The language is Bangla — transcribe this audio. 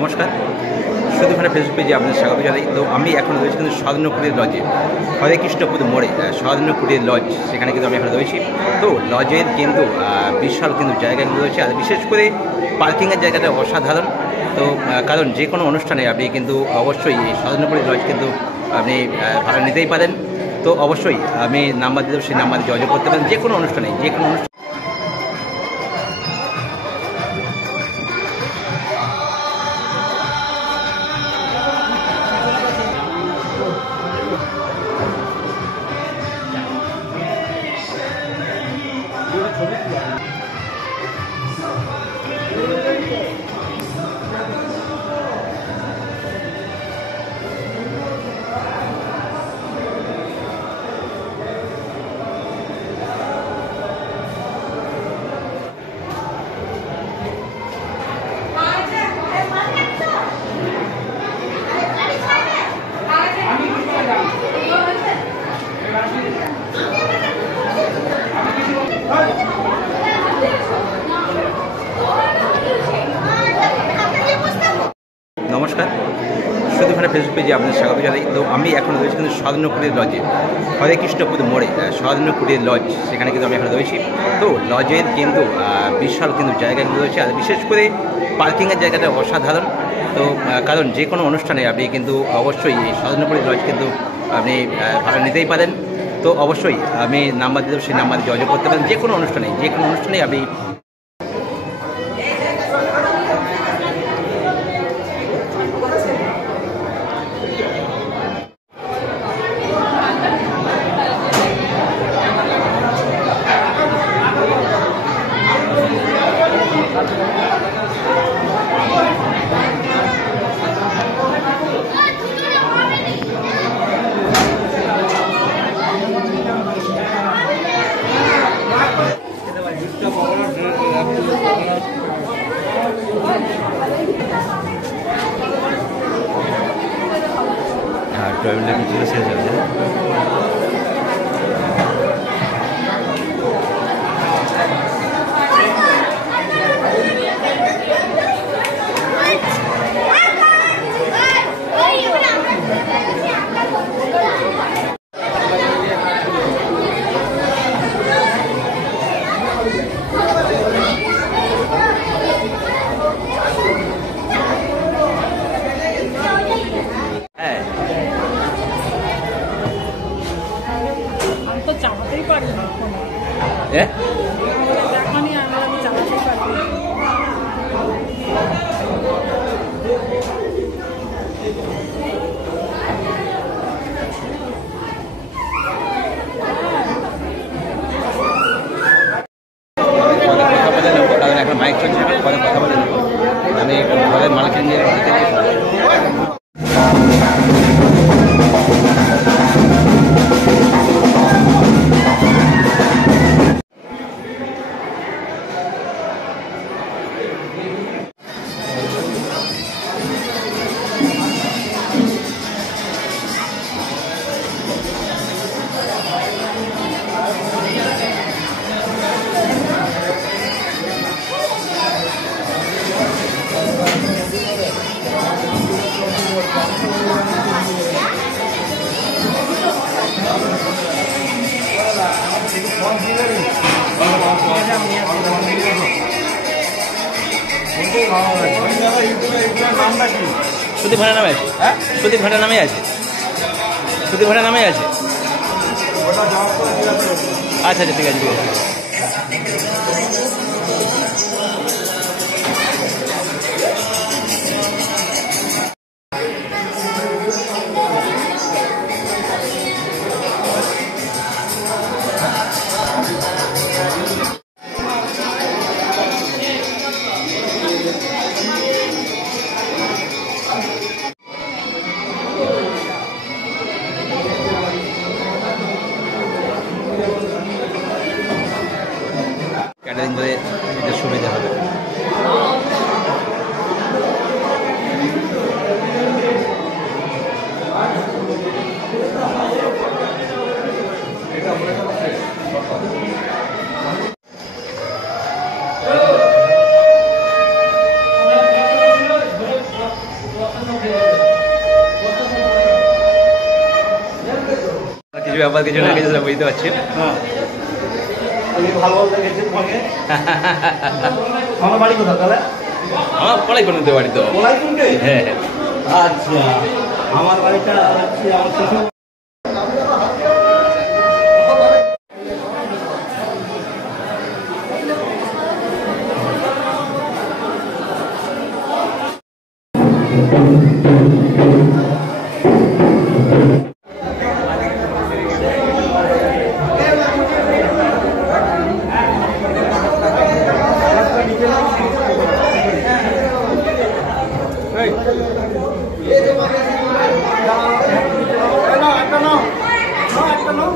নমস্কার, সুদীপ ফেসবুক পেজে আপনাদের স্বাগত জানাই। তো আমি এখন রয়েছি কিন্তু স্বাধীনপুরের লজে, হরে কৃষ্ণপুর মোড়ে স্বাধীনপুরের লজ, সেখানে কিন্তু আমি এখন রয়েছি। তো লজের কিন্তু বিশাল কিন্তু জায়গা কিন্তু রয়েছে, আর বিশেষ করে পার্কিংয়ের জায়গাটা অসাধারণ। তো কারণ যে কোনো অনুষ্ঠানে আপনি কিন্তু অবশ্যই এই স্বাধীনপুরের লজ কিন্তু আপনি ভাড়া নিতেই পারেন। তো অবশ্যই আমি নাম্বার দিয়ে দেবো, সেই নাম্বারে যোগাযোগ করতে পারেন যে কোনো অনুষ্ঠানে, যে কোনো অনুষ্ঠান। নমস্কার, সুদীপ ফেসবুক পেজে আপনাদের স্বাগত জানাই। তো আমি এখন রয়েছি কিন্তু স্বাধীনপুরের লজে, হরে কৃষ্ণপুর মোড়ে স্বাধীনপুরের লজ, সেখানে কিন্তু আমি এখন রয়েছি। তো লজের কিন্তু বিশাল কিন্তু জায়গা কিন্তু রয়েছে, আর বিশেষ করে পার্কিংয়ের জায়গাটা অসাধারণ। তো কারণ যে কোনো অনুষ্ঠানে আপনি কিন্তু অবশ্যই এই স্বাধীনপুরের লজ কিন্তু আপনি ভাড়া নিতেই পারেন। তো অবশ্যই আমি নাম্বার দিয়ে দেবো, সেই নাম্বারে যোগাযোগ করতে পারেন যে কোনো অনুষ্ঠানে, যে কোনো অনুষ্ঠানে আপনি। টয়লেটের ভিতরে শেষ আছে। চালাতেই পারি না, দেখানি আমি চালাতেই পারি না। কথা বলে নেবো, কারণ এখন মাইক চলছে, পরে কথা বলে নেবো। আমি ঘরের মালিকের নিয়ে সুদীপ ভাড়া নামে আছে। সুদীপ ভাড়া নামে আছে। সুদীপ ভাড়া নামে আছে। আচ্ছা আচ্ছা, ঠিক আছে, ঠিক আছে। ব্যাপার কিছু না কিছু সেটা বুঝতে পারছি। হ্যাঁ তুমি ভালো লেগেছে তোমাকে। আমার বাড়ি কোথায় তাহলে? আমার পড়াই করে নিতে পারি তো। বলাই শুনতে? হ্যাঁ হ্যাঁ। আচ্ছা, আমার বাড়িটা হচ্ছে আমার শ্বশুর। একটা নাও, একটা নাও।